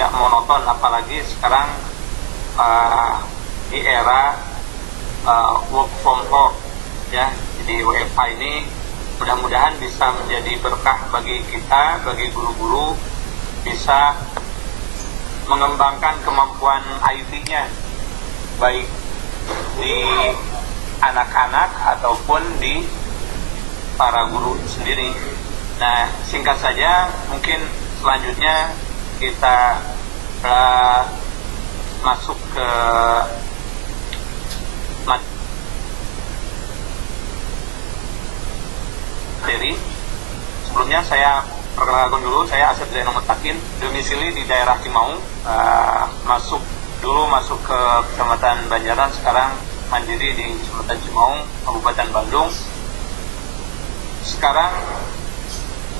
tidak monoton, apalagi sekarang di era work from home ya. Jadi WFH ini mudah-mudahan bisa menjadi berkah bagi kita, bagi guru-guru, bisa mengembangkan kemampuan IT-nya baik di anak-anak ataupun di para guru sendiri. Nah, singkat saja, mungkin selanjutnya kita masuk ke materi. Sebelumnya saya perkenalkan dulu, saya Asep Zainal Mutakin, domisili di daerah Cimaung, masuk ke Kecamatan Banjaran, sekarang mandiri di Kecamatan Cimaung, Kabupaten Bandung. Sekarang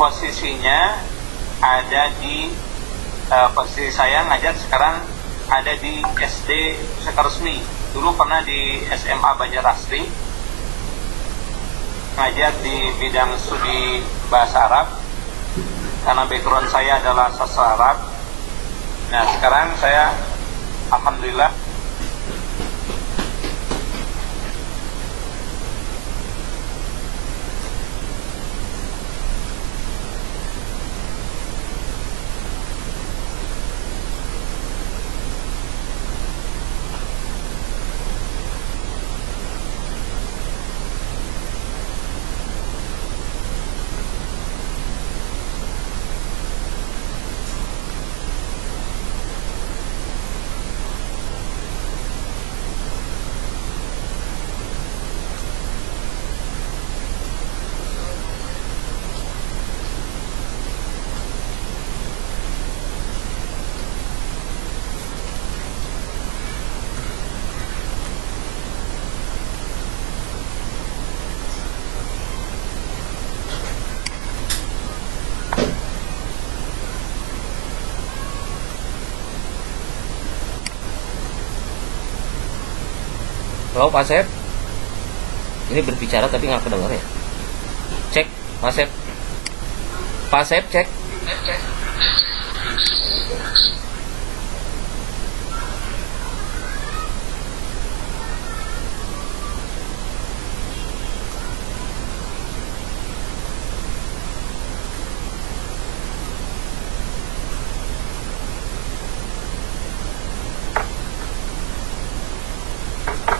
posisinya ada di posisi saya ngajar sekarang ada di SD Pusaka Resmi. Dulu pernah di SMA Banjarasri, ngajar di bidang studi bahasa Arab karena background saya adalah sastra Arab. Nah, sekarang saya alhamdulillah Halo Pak Sep, ini berbicara tapi nggak kedengar ya. Cek Pak Sep, Pak Sep cek.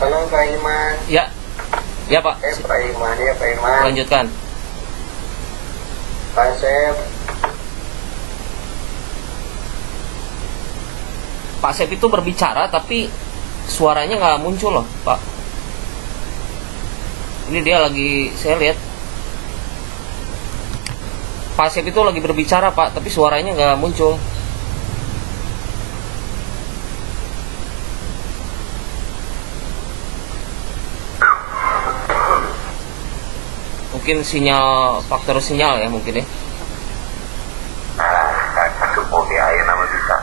Halo Pak Iman. Ya, ya Pak. Pak Iman, ya Pak Iman. Lanjutkan. Pak Sep. Pak Sep itu berbicara tapi suaranya nggak muncul loh Pak. Ini dia lagi, saya lihat Pak Sep itu lagi berbicara Pak, tapi suaranya nggak muncul. Mungkin faktor sinyal ya mungkin ya. Cukup ya, air nama bisa.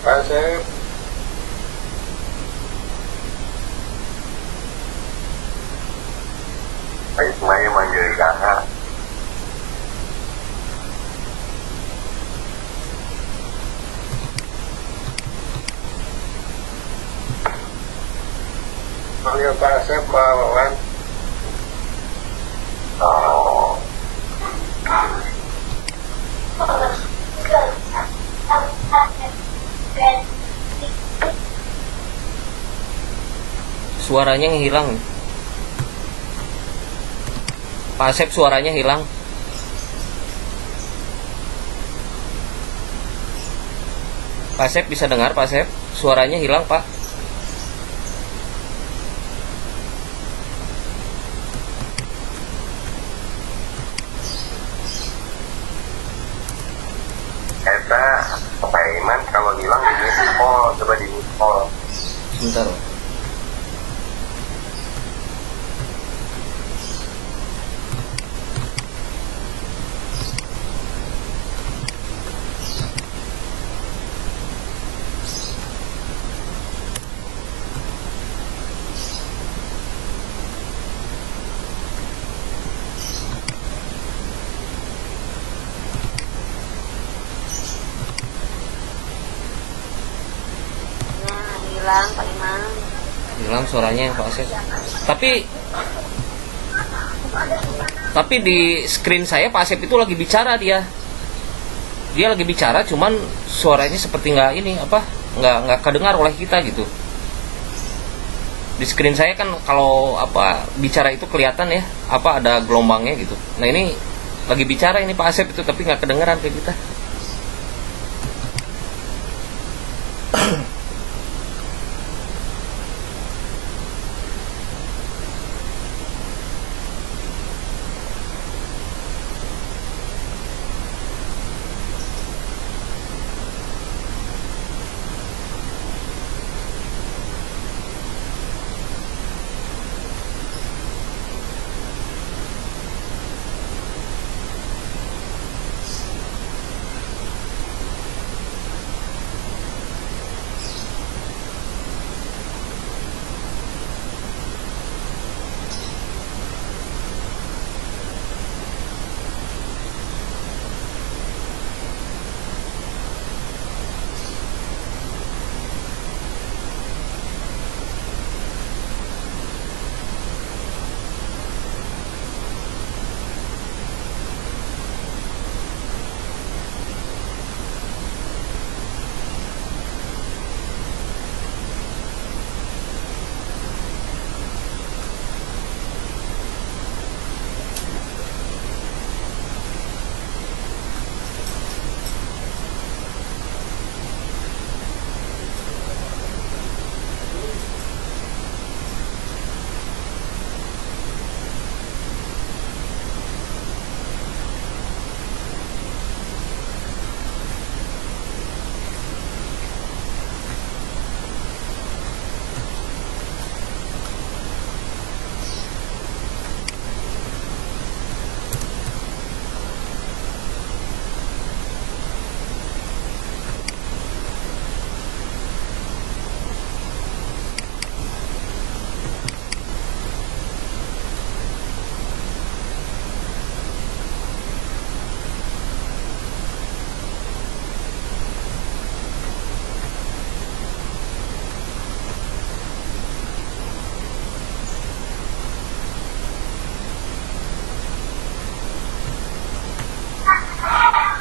Pak Sep. Pak Ismail manggil kakak. Panggil Pak Sep, Pak Wawan. Oh. Suaranya hilang. Pak Asep suaranya hilang. Pak Asep bisa dengar Pak Asep? Suaranya hilang Pak. Eta Pak Iman kalau hilang di call, coba di call. Sebentar. hilang Pak Imam. Hilang suaranya Pak Asep. Tapi di screen saya Pak Asep itu lagi bicara dia lagi bicara, cuman suaranya seperti nggak kedengar oleh kita gitu. Di screen saya kan kalau bicara itu kelihatan ya, ada gelombangnya gitu. Nah ini lagi bicara ini Pak Asep itu, tapi nggak kedengeran kayak kita.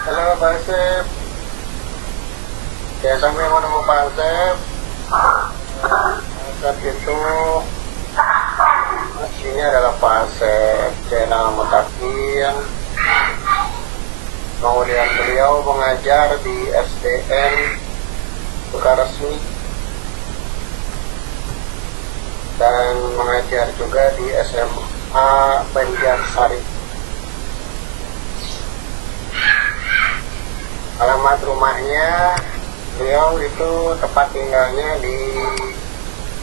Halo Pak Asep. Ya sampai menemu Pak Asep. Asep itu aslinya adalah Pak Asep Zainal Mutakin. Kemudian beliau mengajar di SDN Sukaresmi dan mengajar juga di SMA Banjarsari. Alamat rumahnya beliau itu tempat tinggalnya di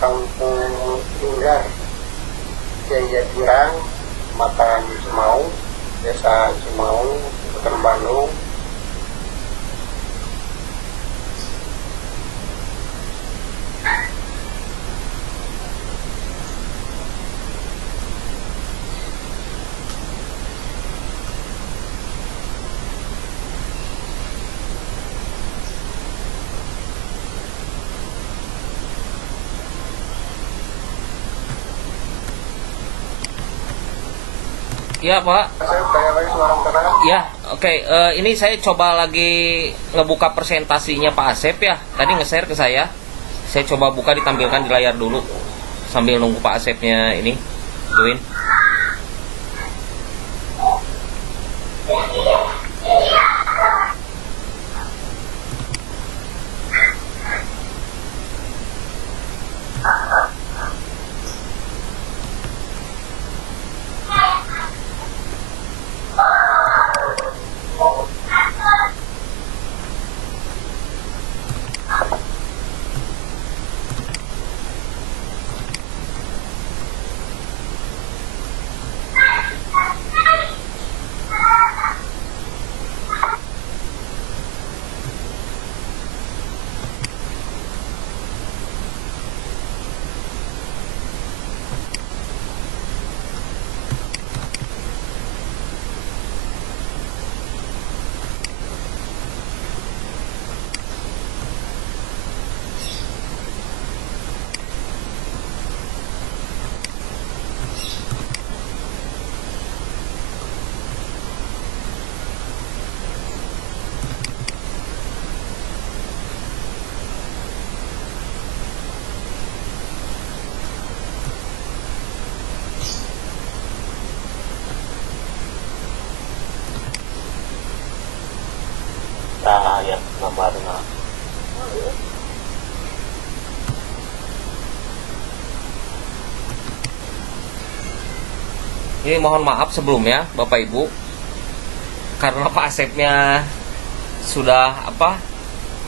Kampung Tinggar, Jatiran, Kecamatan Cimaung, Desa Cimaung, Kabupaten Bandung. Ya Pak. Saya kayak lagi suara tenang. Ya, oke. Ini saya coba lagi ngebuka presentasinya Pak Asep ya. Tadi nge-share ke saya. Saya coba buka, ditampilkan di layar dulu sambil nunggu Pak Asepnya ini join. Ini mohon maaf sebelumnya Bapak Ibu, karena Pak Asepnya sudah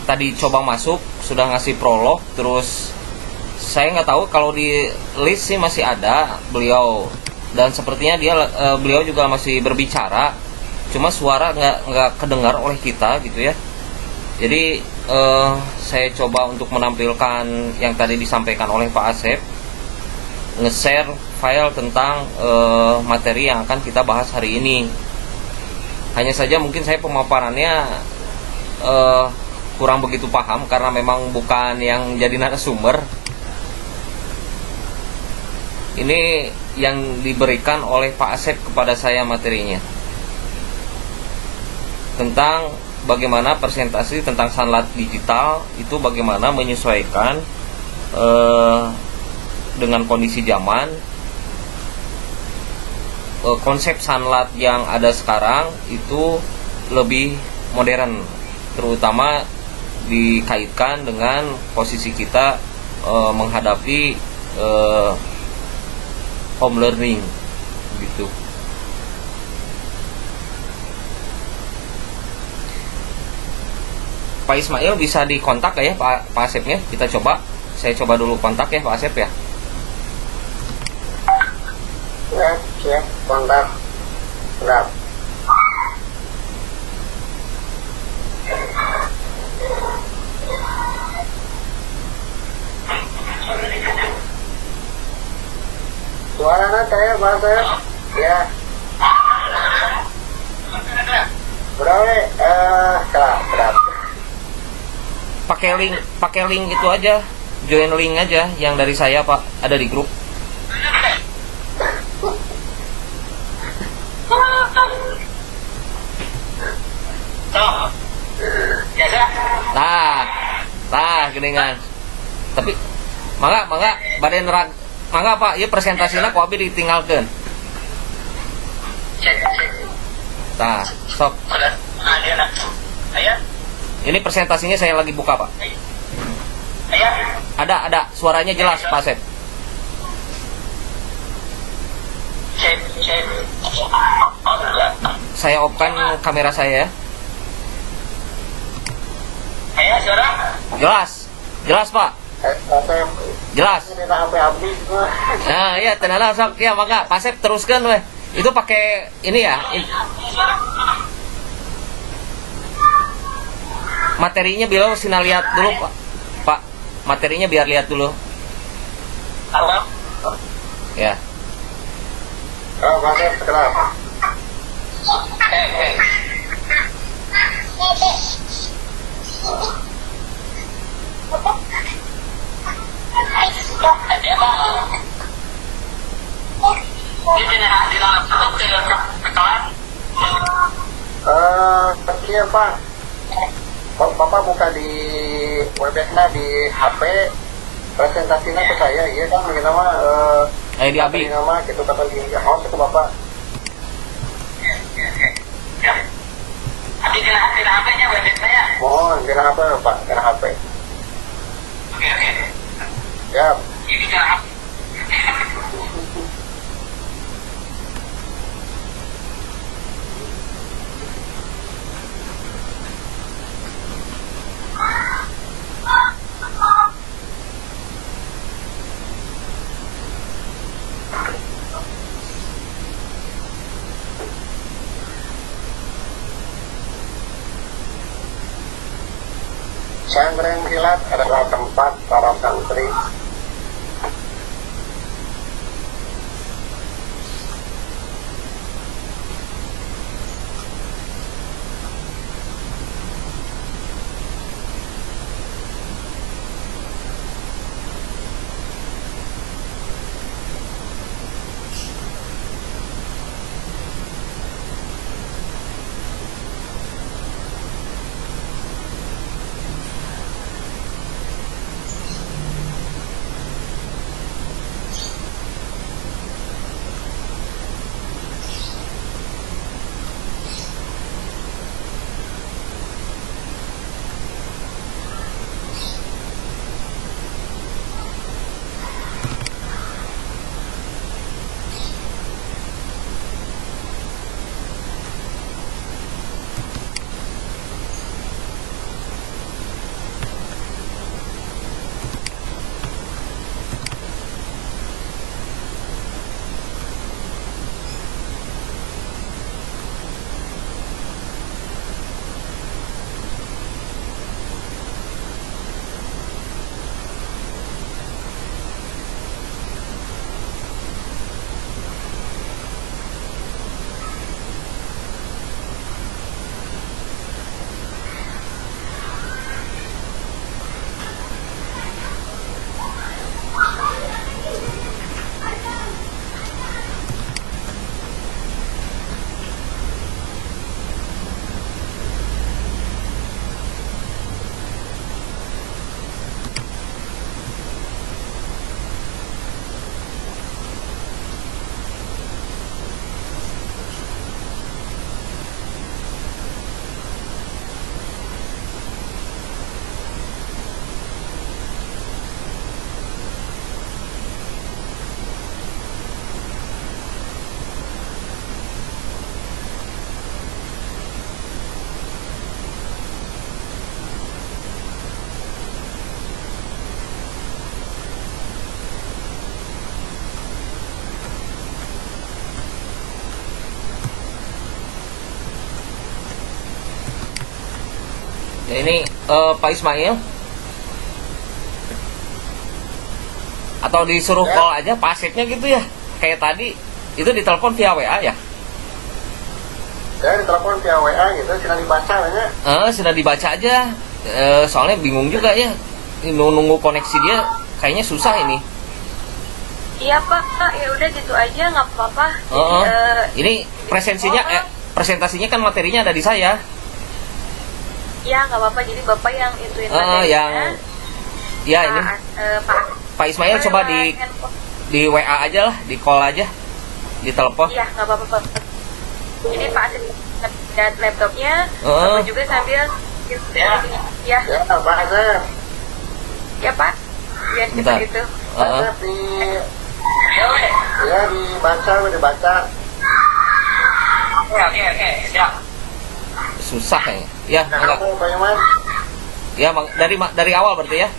tadi coba masuk, sudah ngasih prolog, terus saya nggak tahu kalau di list sih masih ada beliau, dan sepertinya beliau juga masih berbicara, cuma suara nggak kedengar oleh kita gitu ya. Jadi saya coba untuk menampilkan yang tadi disampaikan oleh Pak Asep, nge-share file tentang materi yang akan kita bahas hari ini. Hanya saja mungkin saya pemaparannya kurang begitu paham karena memang bukan yang jadi narasumber. Ini yang diberikan oleh Pak Asep kepada saya materinya tentang bagaimana presentasi tentang Sunlight digital itu bagaimana menyesuaikan dengan kondisi zaman. Konsep Sunlight yang ada sekarang itu lebih modern, terutama dikaitkan dengan posisi kita menghadapi home learning gitu. Pak Ismail bisa dikontak ya Pak Asepnya? Saya coba dulu kontak ya Pak Asep ya. Ya, siap, kontak. Siap. Suaranya saya, Pak Asep. Ya. Berapa? Kerap. Pakai link itu aja, join link aja yang dari saya Pak, ada di grup. Nah, geningan. Tapi mangga badan mangga Pak, ieu presentasinya ku abi ditinggalkeun. Nah, stop. Ini presentasinya saya lagi buka, Pak. Ada, suaranya jelas, Pak Asep. Saya off-kan kamera saya ya. Jelas Pak. Jelas. Nah, iya tenanan sok ya maka Pak Asep teruskan weh. Itu pakai ini ya. Materinya biar sina lihat dulu Pak. Pak, materinya biar lihat dulu. Halo. Ya. Oh, Pak Asep, kenapa? Iya Pak. Bapak buka di webnya di HP, presentasinya ke saya, iya kan? Kita mah Di Abi. nama gitu kata di house ke Bapak. Abi di HP-nya webnya. Mohon di HP Pak, di HP. Oke. Siap. Ini di HP. Pesantren kilat adalah tempat para santri Ya, ini Pak Ismail. Atau disuruh Ya. call aja Pak Asepnya gitu ya. Kayak tadi itu ditelepon via WA ya. Ya ditelepon via WA gitu, sudah dibaca aja. Sudah dibaca aja. Soalnya bingung juga ya. Nunggu koneksi dia kayaknya susah ini. Iya Pak, ya udah gitu aja nggak apa-apa. Jadi, Ini presentasinya kan materinya ada di saya. ya nggak apa-apa. Jadi Bapak yang ituin Ya ini Pak Ismail coba di WA aja lah, di call aja, di telepon. Iya nggak apa-apa Pak. Jadi Pak Asep lihat laptopnya, Bapak juga sambil ya. Ya Pak Asep. Ya Pak, biar Bentar. seperti itu. Pak Asep ya dibaca. Oke, siap. Susah kayaknya. Ya, Nah, enggak. kamu Pak Iman? Ya, dari awal berarti ya.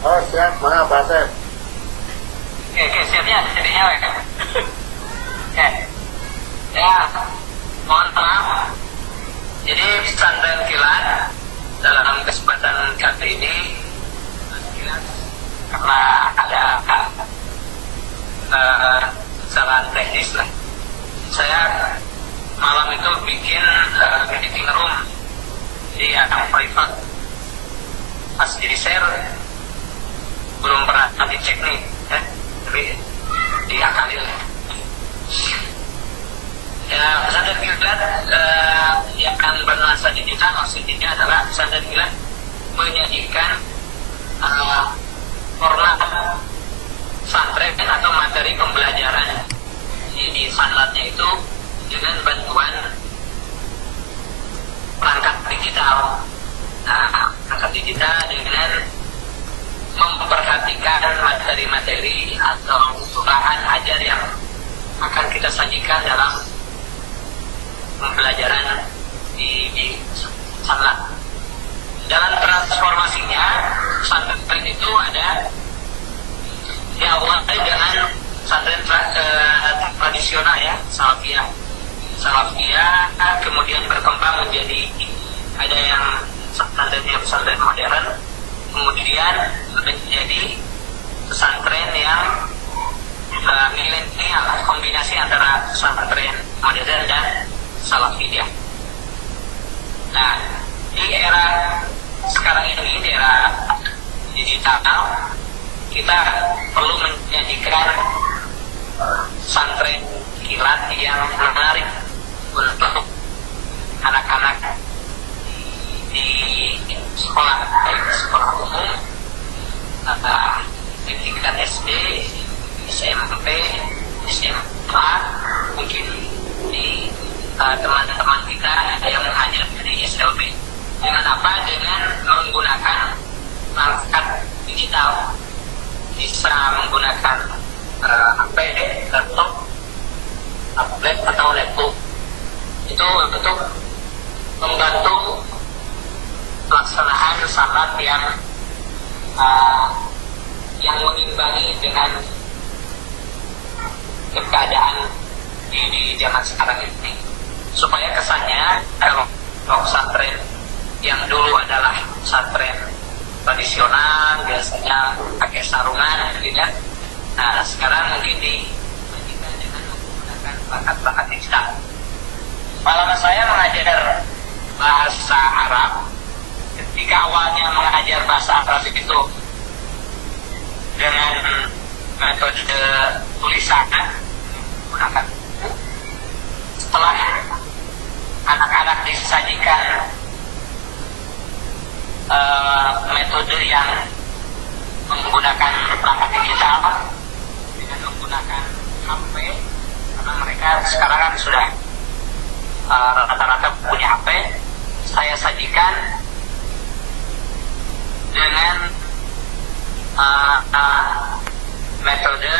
Oh siap, mana Pak Asep? Oke, siapnya. Oke. Ya, mohon maaf. Jadi pesantren kilat dalam kesempatan kali ini karena ada kesalahan teknis lah. Saya malam itu bikin meeting room di yang private. Pas di share belum pernah dicek nih, tapi diakalin. Ya, pesantren kilat yang akan bernuansa digital maksudnya adalah pesantren kilat menyajikan format pesantren atau materi pembelajaran di sanlatnya itu dengan bantuan perangkat digital. Nah, perangkat digital dengan memperhatikan materi-materi atau bahan ajar yang akan kita sajikan dalam pembelajaran di sanlat. Dalam transformasinya, pesantren itu ada diawali dengan pesantren tradisional ya, salafiyah, kemudian berkembang menjadi ada yang pesantren modern, kemudian menjadi pesantren yang milenial, kombinasi antara pesantren modern dan salafiyah. Nah, di era sekarang ini, di era digital, kita perlu menjadikan pesantren kilat yang menarik untuk anak-anak di sekolah, baik sekolah umum, di tingkat SD, SMP, SMA, mungkin di teman-teman kita yang mengajar di SLB. Dengan apa? Dengan menggunakan perangkat digital. Bisa menggunakan HP, laptop, tablet atau laptop. Itu untuk membantu pelaksanaan salat yang mengimbangi dengan keadaan di zaman sekarang ini, supaya kesannya kalau pesantren yang dulu adalah pesantren tradisional biasanya pakai sarungan gitu ya. Nah, sekarang mungkin digantikan dengan menggunakan perangkat digital. Pengalaman saya mengajar bahasa Arab, ketika awalnya mengajar bahasa Arab itu dengan metode tulisan menggunakan, setelah anak-anak disajikan metode yang menggunakan perangkat digital dengan menggunakan HP, karena mereka sekarang kan sudah rata-rata punya HP, saya sajikan dengan metode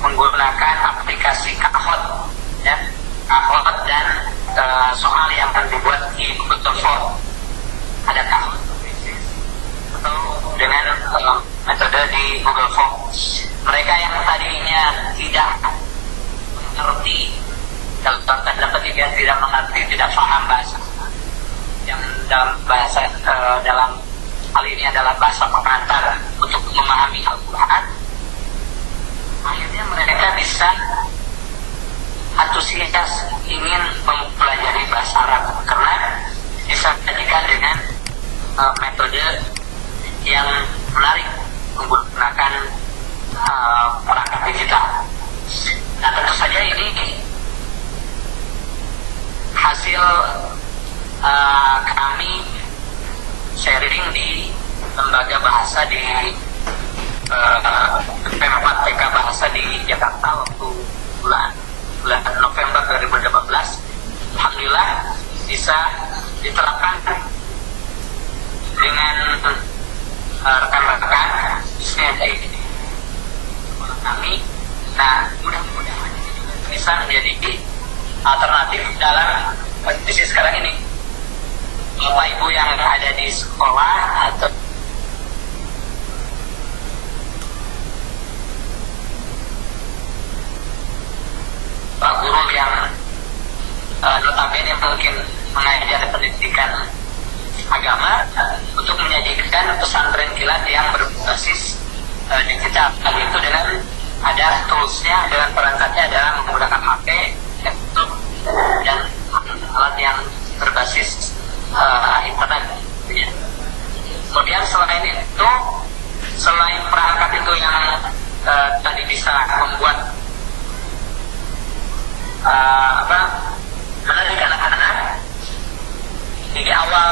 menggunakan aplikasi Kahoot, ya, Kahoot dan soal yang akan dibuat di Google Form. Ada Kahoot atau dengan metode di Google Form. Mereka yang tadinya tidak mengerti, dalam tanda petik tidak mengerti, tidak paham bahasa, dalam bahasa dalam hal ini adalah bahasa pengantar untuk memahami Al-Quran, akhirnya mereka bisa antusias ingin mempelajari bahasa Arab karena disajikan dengan metode yang menarik menggunakan perangkat digital. Nah, tentu saja ini hasil kami sharing di lembaga bahasa di Pempat PK Bahasa di Jakarta waktu bulan November 2018. Alhamdulillah bisa diterapkan dengan rekan-rekan bisnis dari kami. Nah, mudah-mudahan ini juga bisa menjadi alternatif dalam kondisi sekarang ini. Bapak Ibu yang ada di sekolah atau Pak guru yang notabene mungkin mengajar pendidikan agama untuk menyajikan pesantren kilat yang berbasis digital, itu dengan ada toolsnya, dengan perangkatnya adalah menggunakan HP, laptop, dan alat yang berbasis internet. Kemudian selain itu, selain perangkat itu yang tadi bisa membuat menarik anak-anak, di awal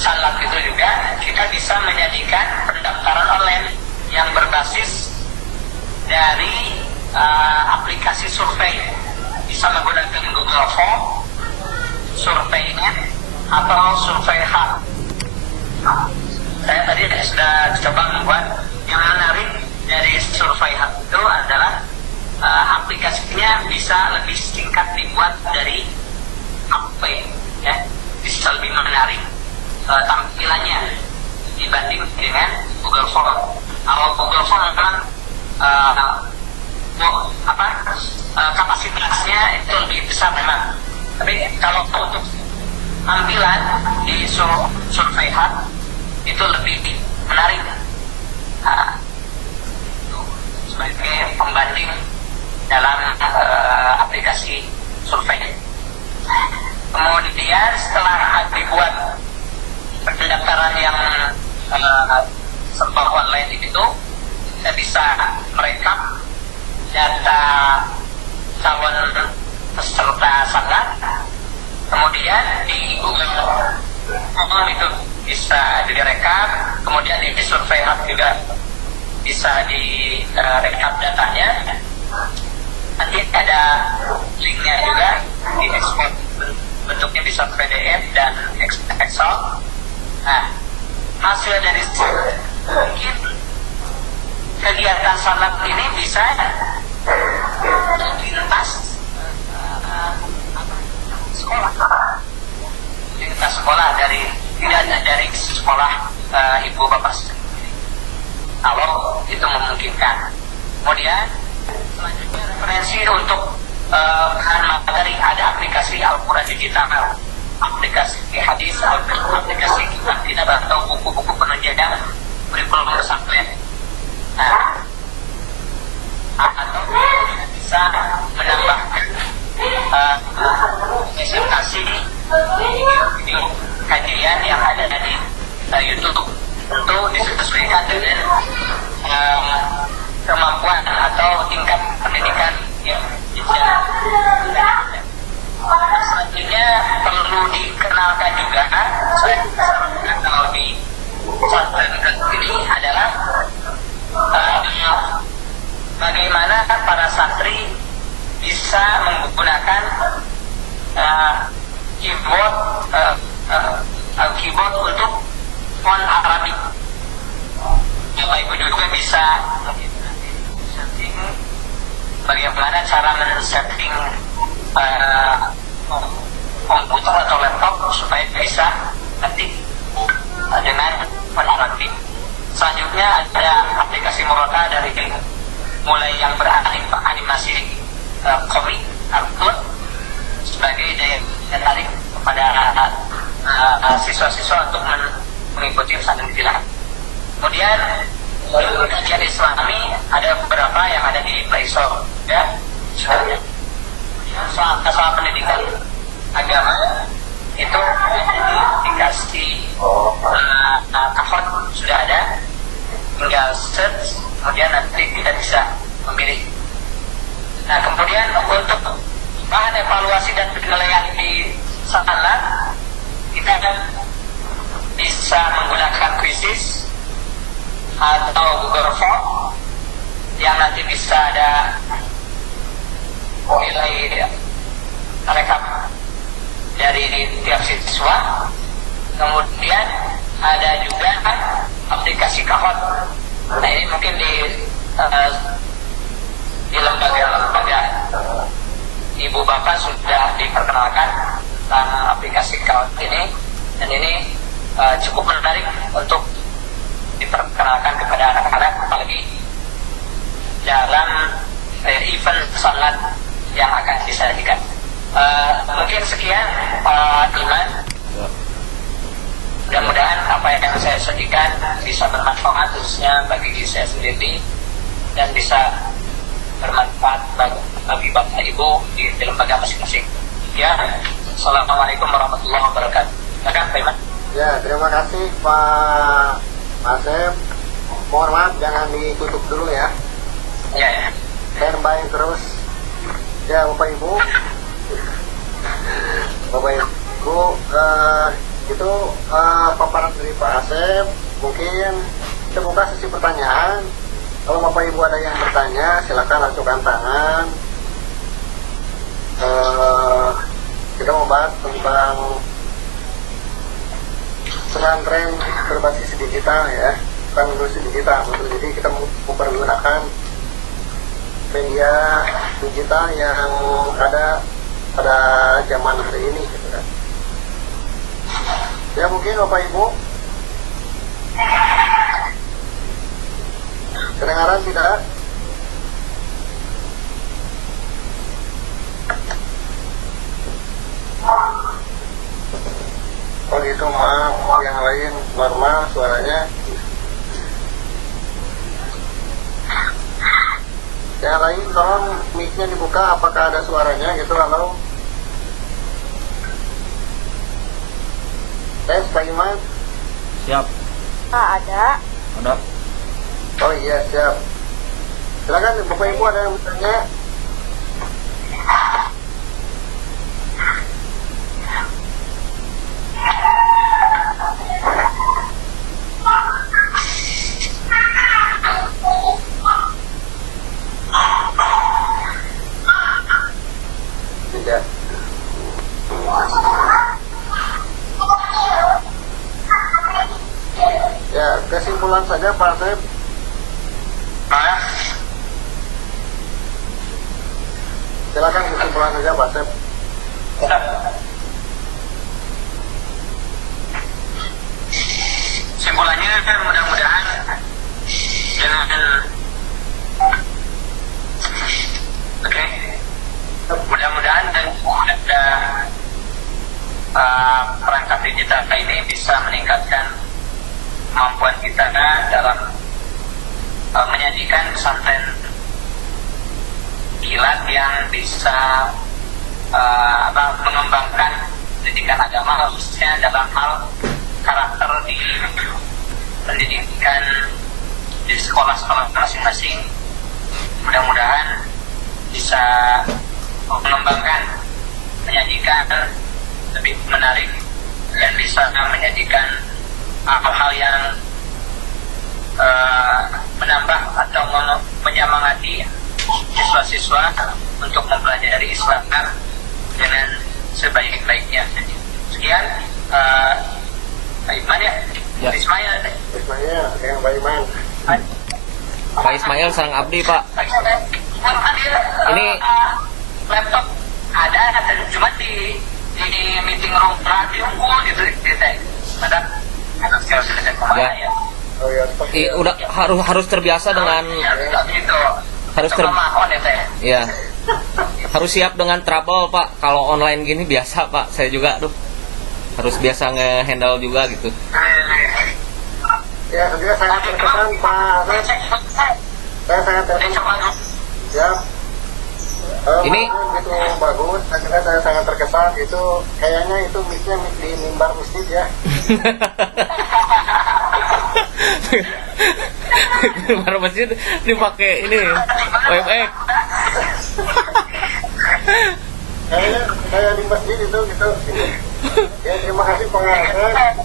salat itu juga kita bisa menyajikan pendaftaran online yang berbasis dari aplikasi survei, bisa menggunakan Google Form, Surveinet, atau Survei Hub. Saya tadi sudah coba membuat. Yang menarik dari Survei Hub itu adalah aplikasinya bisa lebih singkat dibuat dari HP, ya, bisa lebih menarik tampilannya dibanding dengan Google Form. Kalau Google Form kan kapasitasnya itu lebih besar memang, tapi kalau untuk tampilan di Survei Hub itu lebih menarik. Sebagai pembanding dalam aplikasi survei. Kemudian setelah dibuat pendaftaran yang serba online itu, kita bisa merekam data calon peserta sangat, kemudian di Google itu bisa direkam, kemudian di Survei Hub juga bisa direkap datanya. Nanti ada linknya juga, di ekspor bentuknya bisa PDF dan Excel. Nah, hasil dari mungkin kegiatan salat ini bisa lintas sekolah, lintas sekolah tidak dari sekolah ibu bapak sendiri, kalau itu memungkinkan. Kemudian selanjutnya referensi untuk bahan materi, ada aplikasi Al-Quran digital, aplikasi hadis, aplikasi kitab kitab atau buku-buku penunjang kurikulum pesantren. Nah, atau bisa menambahkan presentasi video kajian yang ada di YouTube, tentu disesuaikan dengan kemampuan atau tingkat pendidikan yang selanjutnya perlu dikenalkan juga. Saya sarankan kalau di pesantren ini adalah bagaimana para santri bisa menggunakan keyboard untuk font Arabik. Bapak Ibu juga bisa setting bagaimana cara men-setting komputer atau laptop supaya bisa ketik dengan font Arabik. Selanjutnya ada aplikasi Murata dari mulai yang beranimasi komik, kartun sebagai daya tarik kepada siswa-siswa untuk mengikuti pesantren kilat. Kemudian kajian Islami ada beberapa yang ada di Play Store, ya. Soal pendidikan agama itu dikasih cover sudah ada, tinggal search, kemudian nanti kita bisa memilih. Nah, kemudian untuk bahan evaluasi dan penilaian di sana kita bisa menggunakan quizzes atau Google Form yang nanti bisa ada nilai rekap dari tiap siswa. Kemudian ada juga aplikasi Kahoot. Nah, ini mungkin di lembaga-lembaga ibu bapak sudah diperkenalkan tentang aplikasi Kahoot ini, dan ini cukup menarik untuk diperkenalkan kepada anak-anak, apalagi dalam event salat yang akan disajikan. Mungkin sekian Pak Iman. Mudah-mudahan apa yang saya sajikan bisa bermanfaat khususnya bagi diri saya sendiri dan bisa bermanfaat bagi Bapak Ibu di lembaga masing-masing. Ya, Assalamualaikum warahmatullahi wabarakatuh. Silakan Pak Iman. Ya, terima kasih Pak Asep. Mohon maaf jangan ditutup dulu ya. Ya. Standby terus. Ya, Bapak Ibu. Itu paparan dari Pak Asep. Mungkin kita buka sesi pertanyaan. Kalau Bapak Ibu ada yang bertanya, silakan ajukan tangan. Kita membahas tentang pesantren berbasis digital ya, bukan berbasis digital. Jadi kita mempergunakan media digital yang ada pada zaman hari ini gitu kan. Ya, mungkin Bapak Ibu kedengaran tidak? Oh gitu, maaf, yang lain normal suaranya. Yang lain tolong mic-nya dibuka, apakah ada suaranya gitu. Halo, tes Pak Iman. Siap. Ada. Ada. Oh iya, siap. Silakan Bapak Ibu ada yang bertanya. Tidak. Ya, kesimpulan saja Pak Asep. Silakan kesimpulan saja Pak Asep. Simpulannya mudah-mudahan mudah-mudahan dan ada perangkat digital ini bisa meningkatkan kemampuan kita dalam menyajikan pesantren kilat yang bisa mengembangkan pendidikan agama, khususnya dalam hal karakter di pendidikan di sekolah-sekolah masing-masing. Mudah-mudahan bisa mengembangkan, menyajikan lebih menarik dan bisa menyajikan hal-hal yang menambah atau menyemangati siswa-siswa untuk mempelajari Islam dengan sebaik-baiknya. Sekian Pak Iman ya. Ismail. Yang Pak Iman. Pak Ismail sareng abdi, Pak. Ini laptop ada cuma di meeting room radio unggul gitu kita. Ada sudah kemana ya? Oh ya, seperti Udah harus terbiasa dengan Gitu. harus Coba mahon ya teh. ya harus siap dengan trouble Pak. Kalau online gini biasa Pak, saya juga harus biasa nge-handle juga gitu. ya juga sangat terkesan Pak Asep. Saya sangat terkesan. Ya. Ini- itu bagus. Dan juga saya sangat terkesan itu kayaknya itu mic-nya mic di mimbar masjid ya. Baru masjid dipakai ini WebEx. Kayaknya kayak di masjid itu gitu. Ya terima kasih Pak Asep.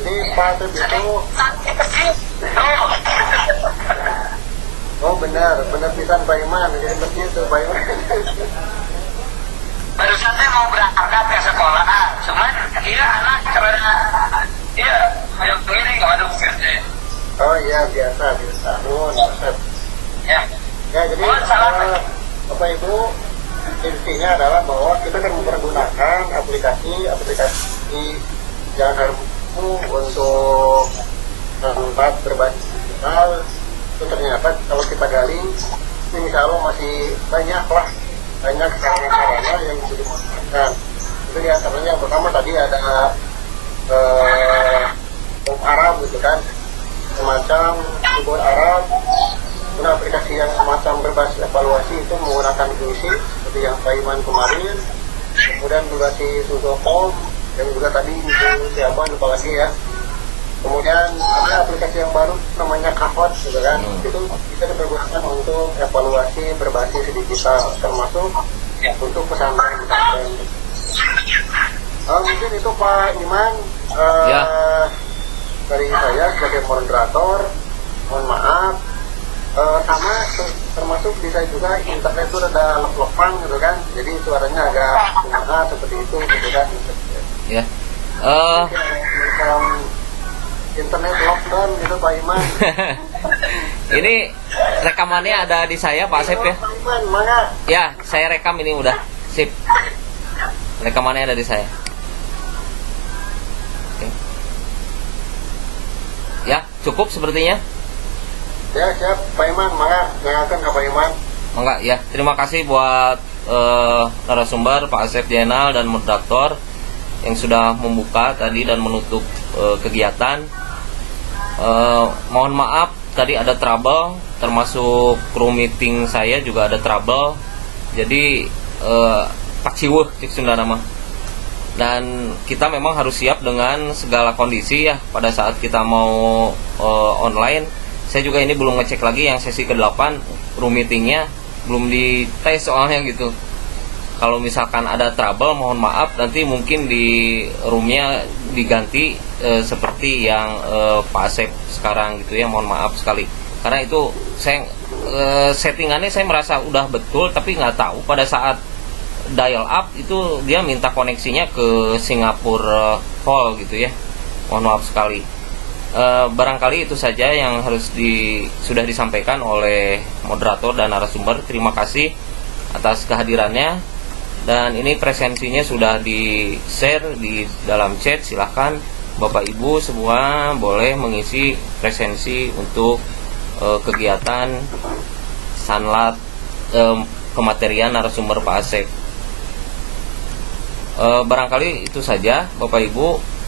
Di Pak Asep itu. Oh benar pisan Pak Iman di masjid itu Pak Iman. Barusan saya mau berangkat ke sekolah, cuman dia anak karena dia ayo begini waduh kerja. Oh iya biasa. Nuhun Asep. Ya. Ya jadi Bapak Ibu intinya adalah bahwa kita kan mempergunakan aplikasi yang terbaru untuk tempat berbasis digital. Itu ternyata kalau kita gali ini insya Allah masih banyak sarana yang bisa dimanfaatkan. Itu diantaranya yang pertama tadi ada Arab gitu kan, semacam keyboard Arab. Nah, aplikasi yang semacam berbasis evaluasi itu menggunakan puisi seperti yang Pak Iman kemarin, kemudian juga si Sudokom, dan juga tadi itu siapa lupa lagi ya. Kemudian ada aplikasi yang baru namanya Kahot gitu kan, itu bisa dipergunakan untuk evaluasi berbasis digital, termasuk untuk pesantren. Mungkin itu Pak Iman Ya. dari saya sebagai moderator, mohon maaf. Sama termasuk bisa juga internet itu ada lep-lepan gitu kan, jadi suaranya agak mahal seperti itu gitu kan. Ya. Macam internet lockdown gitu Pak Iman. Ini rekamannya ada di saya Pak Asep ya. Pak Iman mana? Ya, saya rekam ini udah. Sip. Rekamannya ada di saya. Oke. Ya, cukup sepertinya. Ya siap Pak Iman, mana dengarkan ke Pak Iman. Enggak ya. Terima kasih buat narasumber Pak Asep Jainal dan moderator yang sudah membuka tadi dan menutup kegiatan. Mohon maaf tadi ada trouble, termasuk crew meeting saya juga ada trouble. Jadi paciwuh cik Sunda nama. Dan kita memang harus siap dengan segala kondisi ya pada saat kita mau online. Saya juga ini belum ngecek lagi yang sesi ke-8 room meetingnya belum dites soalnya gitu. Kalau misalkan ada trouble mohon maaf, nanti mungkin di roomnya diganti seperti yang Pak Asep sekarang gitu ya, mohon maaf sekali. Karena itu saya settingannya saya merasa udah betul, tapi nggak tahu pada saat dial up itu dia minta koneksinya ke Singapura call gitu ya, mohon maaf sekali. Barangkali itu saja yang harus sudah disampaikan oleh moderator dan narasumber. Terima kasih atas kehadirannya, dan ini presensinya sudah di-share di dalam chat. Silahkan Bapak Ibu semua boleh mengisi presensi untuk kegiatan sanlat kematerian narasumber Pak Asep. Barangkali itu saja Bapak Ibu.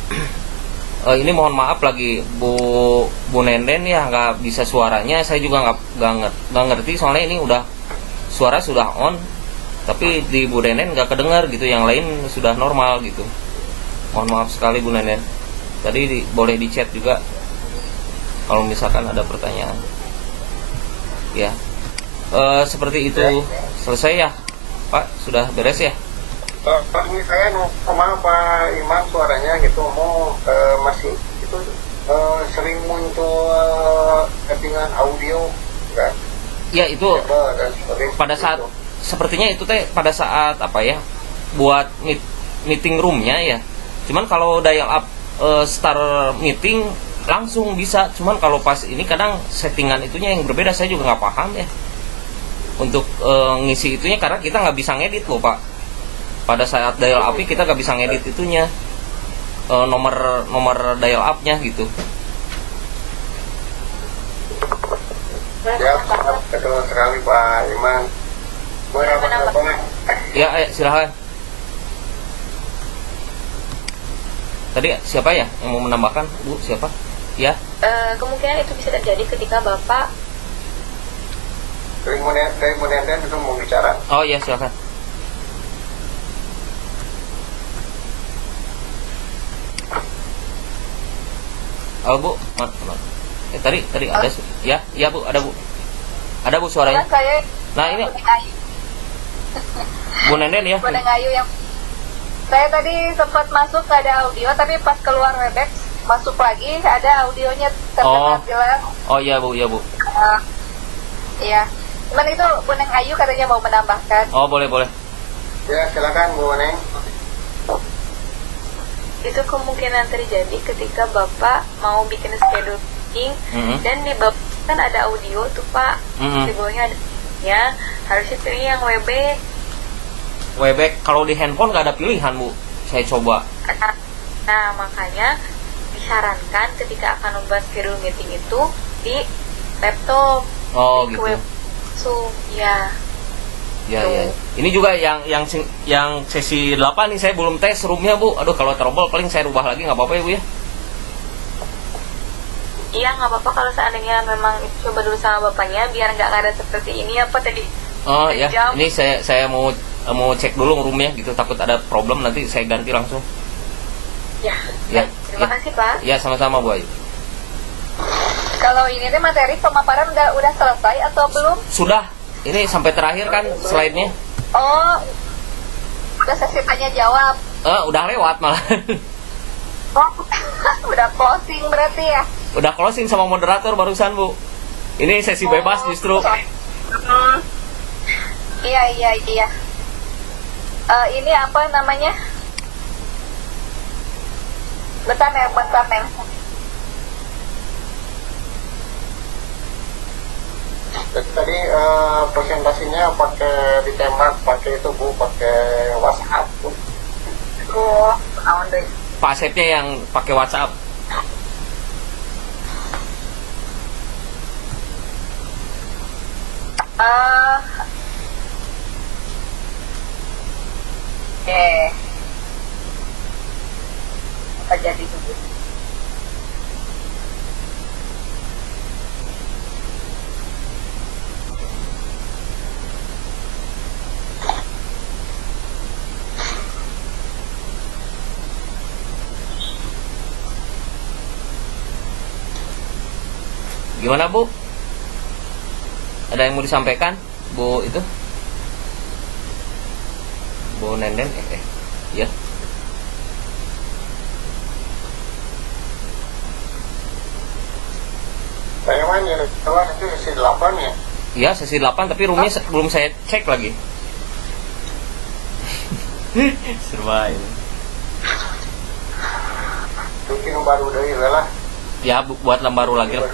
Ini mohon maaf lagi Bu Nenden ya, nggak bisa suaranya. Saya juga nggak ngerti soalnya ini suara sudah on, tapi di Bu Nenden nggak kedengar gitu. Yang lain sudah normal gitu. Mohon maaf sekali Bu Nenden. Tadi boleh di chat juga kalau misalkan ada pertanyaan. Ya, seperti itu. Selesai ya Pak, sudah beres ya. Pak ini saya maaf Pak Iman suaranya gitu masih itu sering muncul settingan audio kan? Ya itu pada saat sepertinya itu teh pada saat apa ya buat meeting roomnya ya. Cuman kalau dial up start meeting langsung bisa. Cuman kalau pas ini kadang settingan itunya yang berbeda, saya juga nggak paham ya untuk ngisi itunya karena kita nggak bisa ngedit loh Pak. Pada saat dial up kita nggak bisa ngedit itunya nomor dial up-nya gitu. Ya, betul sekali Pak Iman. Boleh apa? Ya, ayo, silahkan. Tadi siapa ya yang mau menambahkan, Bu? Siapa? Ya. Kemungkinan itu bisa terjadi ketika Bapak Kemudian itu mau bicara. Oh iya, silakan. Halo Bu, tadi ada ya Bu, ada Bu suaranya. Saya Nah ini Bu Nenden ya. Boneng Ayu yang saya tadi sempat masuk gak ada audio, tapi pas keluar Webex masuk lagi ada audionya terdengar jelas. Oh iya Bu, Iya. Cuman itu Boneng Ayu katanya mau menambahkan. Oh boleh. Ya silakan Bu Neng. itu kemungkinan terjadi ketika Bapak mau bikin schedule meeting dan di bawah kan ada audio tuh Pak, di bawahnya ada ya, harusnya pilih yang Webex kalau di handphone nggak ada pilihan Bu, saya coba. Nah makanya disarankan ketika akan membuat schedule meeting itu di laptop. Oh di gitu. web ya. Ya. Ini juga yang sesi 8 nih saya belum tes roomnya Bu. Aduh kalau trouble paling saya rubah lagi, nggak apa-apa ya Bu ya? Iya nggak apa-apa kalau seandainya memang coba dulu sama bapaknya biar nggak ada seperti ini apa tadi. Oh ya, ini saya mau cek dulu roomnya gitu, takut ada problem nanti saya ganti langsung. Ya. Terima kasih Pak. Ya sama-sama Bu Ayu. Kalau ini teh materi pemaparan udah selesai atau belum? Sudah. Ini sampai terakhir kan slide-nya? Oh, udah sesi tanya jawab. Udah lewat malah. Oh, udah closing berarti ya? Udah closing sama moderator barusan Bu. Ini sesi bebas justru. Iya. Ini apa namanya? Bentar Neng. Tadi presentasinya pakai ditembak, pakai itu Bu, pakai WhatsApp Bu. Oh, naon deh. Pak Asepnya yang pakai WhatsApp. Apa jadi dulu? Gimana Bu? Ada yang mau disampaikan Bu itu? Bu Nenden ya. Bagaimana ya? Kalau itu sesi 8 ya? Iya sesi 8 tapi roomnya belum saya cek lagi. Serba ini. Mungkin baru dari lah. Ya buat lembaru lagi lah.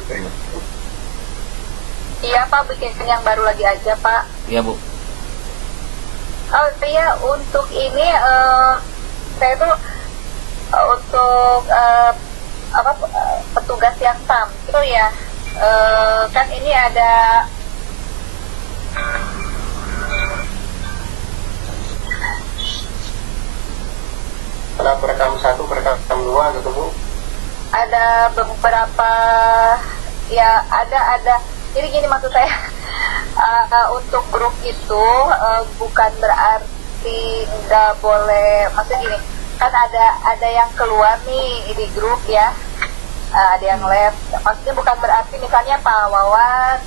Iya Pak, bikin yang baru lagi aja Pak. Iya Bu. Oh iya, untuk ini saya tuh untuk petugas yang tampil ya, kan ini ada perekam 1, perekam 2 gitu Bu. ada beberapa ya ada jadi gini maksud saya untuk grup itu bukan berarti nggak boleh, maksudnya gini kan ada yang keluar nih di grup ya, ada yang left, maksudnya bukan berarti misalnya Pak Wawan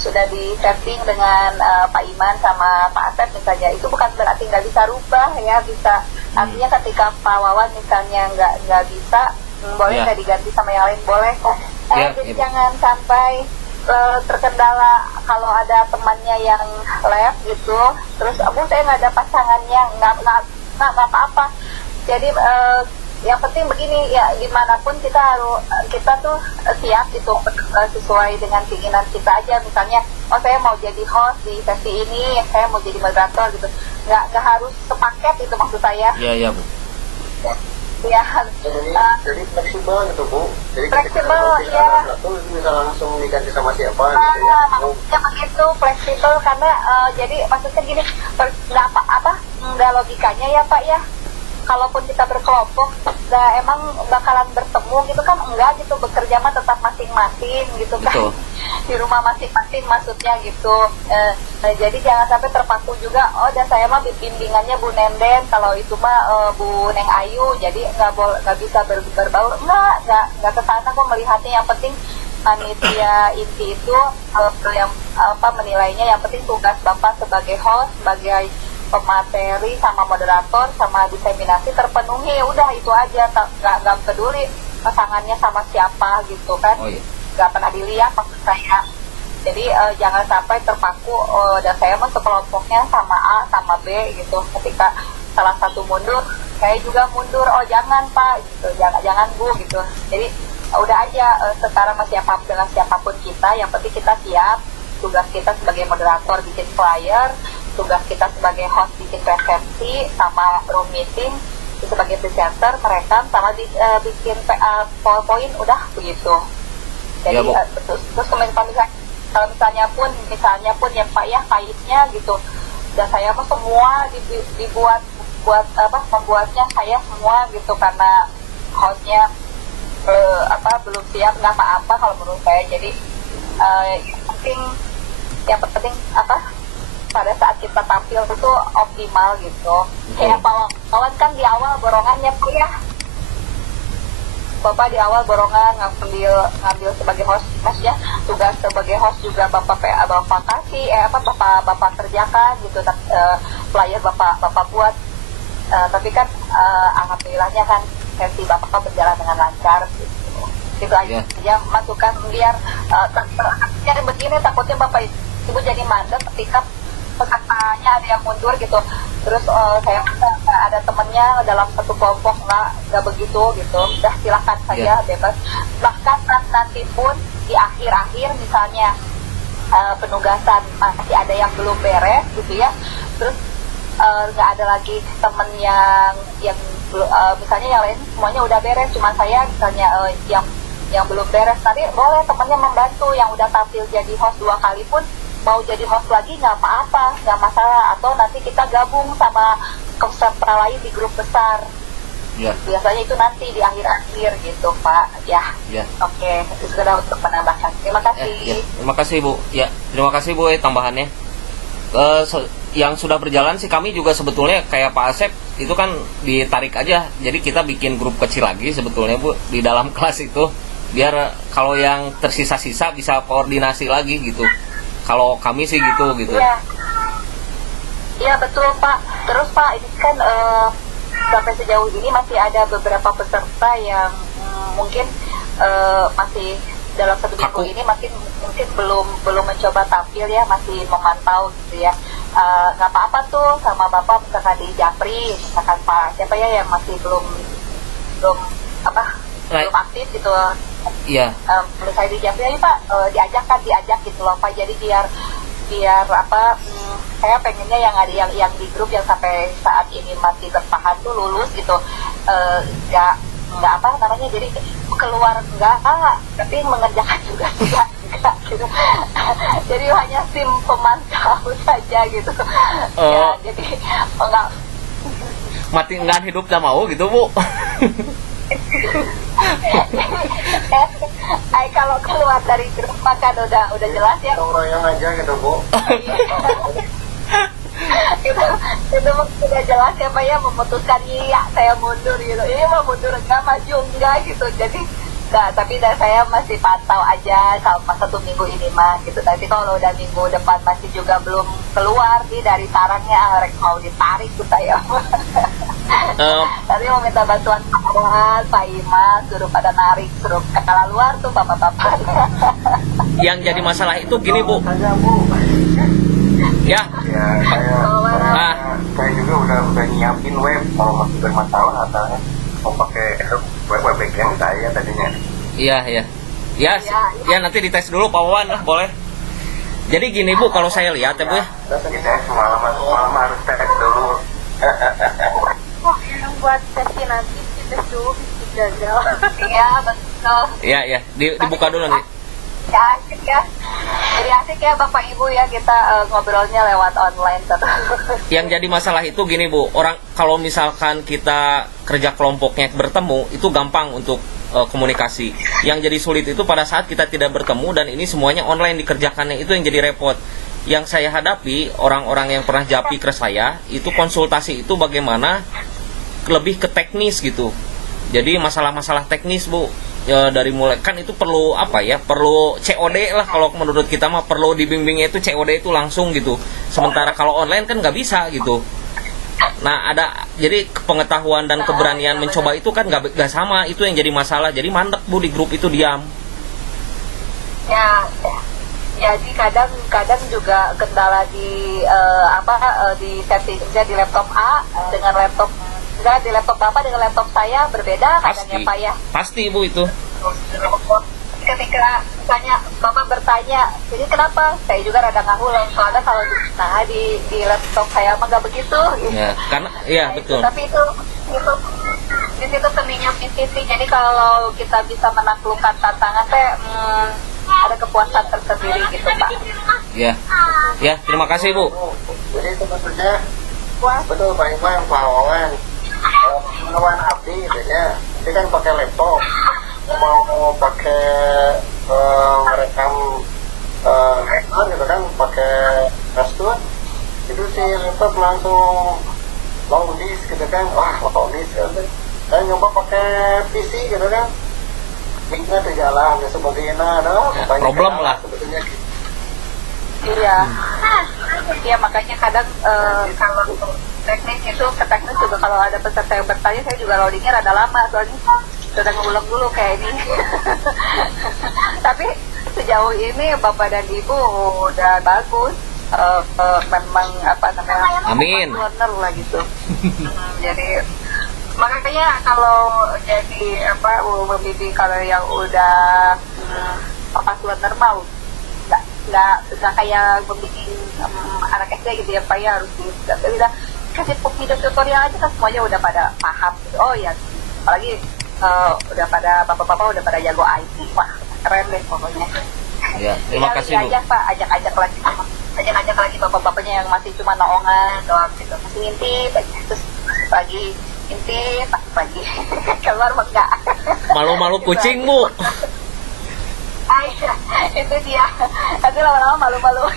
sudah di setting dengan Pak Iman sama Pak Asep misalnya, itu bukan berarti nggak bisa rubah ya, bisa artinya ketika Pak Wawan misalnya nggak bisa boleh nggak diganti sama yang lain, boleh kok. Jadi jangan sampai terkendala kalau ada temannya yang left gitu, terus aku saya nggak ada pasangannya, nggak apa-apa. Jadi yang penting begini ya, dimanapun kita tuh siap itu sesuai dengan keinginan kita aja. Misalnya saya mau jadi host di sesi ini, saya mau jadi moderator gitu, nggak harus sepaket itu maksud saya. Iya Bu. yang jadi fleksibel gitu Bu. Jadi fleksibel, ketika ya. ada satu bisa langsung diganti sama siapa gitu ya. Maksudnya begitu fleksibel karena jadi maksudnya gini, nggak nggak logikanya ya Pak ya. Kalaupun kita berkelompok, emang bakalan bertemu gitu kan? Enggak gitu, bekerja mah tetap masing-masing gitu kan? Betul. Di rumah masing-masing maksudnya gitu. Jadi jangan sampai terpaku juga. Oh, dan saya mah bimbingannya Bu Nenden, kalau itu mah Bu Neng Ayu, jadi nggak bisa berbaur. Nggak kesana kok melihatnya. Yang penting panitia inti itu yang menilainya, yang penting tugas Bapak sebagai host, sebagai pemateri sama moderator sama diseminasi terpenuhi, udah itu aja, nggak peduli pasangannya sama siapa gitu kan. Oh, iya. Nggak pernah dilihat maksud saya. Jadi jangan sampai terpaku, dan saya mah sekelompoknya sama A sama B gitu, ketika salah satu mundur saya juga mundur, oh jangan Pak gitu, jangan Bu gitu. Jadi udah aja, sekarang sama siapapun dengan siapapun kita, yang penting kita siap. Tugas kita sebagai moderator bikin flyer, tugas kita sebagai host bikin resepsi sama room meeting, sebagai presenter merekam sama bikin PowerPoint, udah begitu. Jadi Ya, terus kalau misalnya pun ya Pak ya kaitnya gitu, dan saya mah semua membuatnya saya semua gitu, karena hostnya belum siap, nggak apa-apa kalau menurut saya. Jadi yang penting pada saat kita tampil itu optimal gitu. Kayak kawan kan di awal borongannya Pak ya, Bapak di awal borongan ngambil sebagai host, Mas ya, tugas sebagai host juga Bapak kasih, Bapak kerjakan gitu, flyer Bapak buat, tapi kan alhamdulillahnya kan sesi Bapak berjalan dengan lancar gitu aja. Masukkan biar jadi begini, takutnya Bapak Ibu jadi mandek ketika pesertanya ada yang mundur gitu, terus saya ada temennya dalam satu kelompok nggak begitu gitu, udah silahkan saja bebas. Bahkan nanti pun di akhir-akhir misalnya penugasan masih ada yang belum beres gitu ya, terus nggak ada lagi temen yang misalnya yang lain semuanya udah beres, cuma saya misalnya yang belum beres, nanti boleh temennya membantu yang udah tampil jadi host 2 kali pun mau jadi host lagi nggak apa-apa, nggak masalah. Atau nanti kita gabung sama peserta lain di grup besar. Ya. Biasanya itu nanti di akhir-akhir gitu Pak. Ya. Oke, itu sudah untuk penambahan. Terima kasih. Terima kasih Bu. Ya, terima kasih Bu tambahannya. Yang sudah berjalan sih kami juga sebetulnya kayak Pak Asep itu kan ditarik aja. Jadi kita bikin grup kecil lagi sebetulnya Bu di dalam kelas itu, biar kalau yang tersisa-sisa bisa koordinasi lagi gitu. Kalau kami sih gitu. Iya betul Pak. Terus Pak, ini kan sampai sejauh ini masih ada beberapa peserta yang mungkin masih dalam 1 minggu ini mungkin belum mencoba tampil ya, masih memantau gitu ya. Nggak apa-apa tuh sama Bapak, misalkan di Japri, misalkan Pak siapa ya yang masih belum aktif gitu. Iya. Misalnya di Japri aja Pak, diajak gitu loh Pak. Jadi biar saya pengennya yang ada yang di grup yang sampai saat ini masih bertahan tuh lulus gitu, nggak jadi keluar enggak, tapi mengerjakan juga enggak gitu. Jadi hanya tim pemantau saja gitu. Ya, jadi enggak mati enggak hidup tak mau gitu Bu. Kalau keluar dari grup makan udah jelas ya. Royong aja gitu Bu. itu sudah jelas ya Pak ya, memutuskan iya saya mundur gitu, ini mau mundur enggak, maju enggak gitu. Jadi tapi saya masih pantau aja selama 1 minggu ini mah gitu. Nanti kalau udah minggu depan masih juga belum keluar nih dari sarangnya, mau ditarik tuh saya. Tadi mau minta bantuan Pak Iman, suruh pada narik, suruh ke luar tuh bapak-bapak. Yang jadi masalah itu gini Bu. Ya. Saya juga udah nyiapin web, kalau masih bermasalah atau mau pakai web backend saya tadinya. Iya. Ya nanti dites dulu Pak Wawan lah, boleh. Jadi gini Bu, kalau saya lihat ya Bu ya. Kita malam harus tes dulu. Yang buat sesi nanti Aduh, gagal. Iya, betul. Iya, dibuka dulu nih. Ya, asik ya. Jadi asik ya Bapak Ibu ya, kita ngobrolnya lewat online terus. Yang jadi masalah itu gini Bu, orang kalau misalkan kita kerja kelompoknya bertemu itu gampang untuk komunikasi. Yang jadi sulit itu pada saat kita tidak bertemu dan ini semuanya online dikerjakannya, itu yang jadi repot. Yang saya hadapi orang-orang yang pernah japri ke saya itu konsultasi itu bagaimana lebih ke teknis gitu. Jadi masalah-masalah teknis Bu, ya, dari mulai kan itu perlu apa ya, perlu COD lah kalau menurut kita mah, perlu dibimbingnya itu COD itu langsung gitu. Sementara kalau online kan nggak bisa gitu. Nah ada, jadi pengetahuan dan keberanian mencoba itu kan nggak sama, itu yang jadi masalah. Jadi mandek Bu di grup itu diam. Ya, jadi kadang juga kendala di di settingnya di laptop A dengan laptop di laptop Bapak dengan laptop saya berbeda kadangnya Pak ya. Pasti Bu itu. Ketika misalnya Bapak bertanya, jadi kenapa? Saya juga rada ngahul, soalnya kalau di laptop saya mah nggak begitu. Ya, karena ya betul. Tapi itu di situ seninya PCC. Jadi kalau kita bisa menaklukkan tantangan teh ada kepuasan tersendiri gitu Pak. Ya, terima kasih Bu. Jadi sebetulnya betul Pak Iman, Pak Wawan, melawan abdi gitu ya. Dia kan pakai laptop, mau pakai merekam handphone gitu kan, pakai restore, itu si laptop langsung long disk gitu kan, wah long disk gitu. Dan nyoba pakai PC gitu kan, linknya terjalan dan sebagainya, problem lah sebetulnya. Iya, ya makanya kadang kalau teknis itu ke teknis juga kalau ada peserta yang bertanya saya juga loadingnya rada lama soalnya sudah ngulang dulu kayak ini. Tapi sejauh ini Bapak dan Ibu udah bagus, memang apa namanya, amin, learner lah gitu. Jadi makanya kalau jadi membimbing kalau yang udah pas learner mau nggak kayak membimbing anak SD gitu ya Pak ya, harus kita kasih video tutorial aja kan semuanya udah pada paham gitu. Oh ya, apalagi udah pada bapak-bapak udah pada jago IT, wah keren deh pokoknya. Ya, terima kasih Bu. Ajak Pak, ajak lagi bapak-bapaknya yang masih cuma naongan doang gitu, masih ngintip terus pagi ngintip pagi keluar mah enggak. Malu-malu kucing Bu. Iya, itu dia. Nanti lama-lama malu-malu.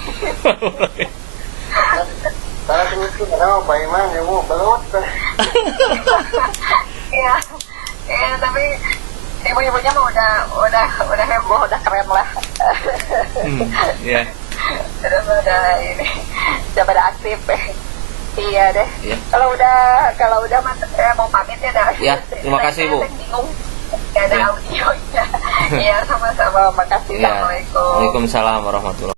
Saya terus kenal Pak Iman ya Bu, belut. Iya, tapi ibu-ibunya mah udah heboh, udah keren lah. Iya. Udah ini, udah pada aktif. Iya deh. Iya. Kalau udah saya mau pamit ya dah. Ya, terima kasih Bu. Saya bingung. Gak ada audionya. Iya, sama-sama. Makasih. Ya. Assalamualaikum. Waalaikumsalam warahmatullahi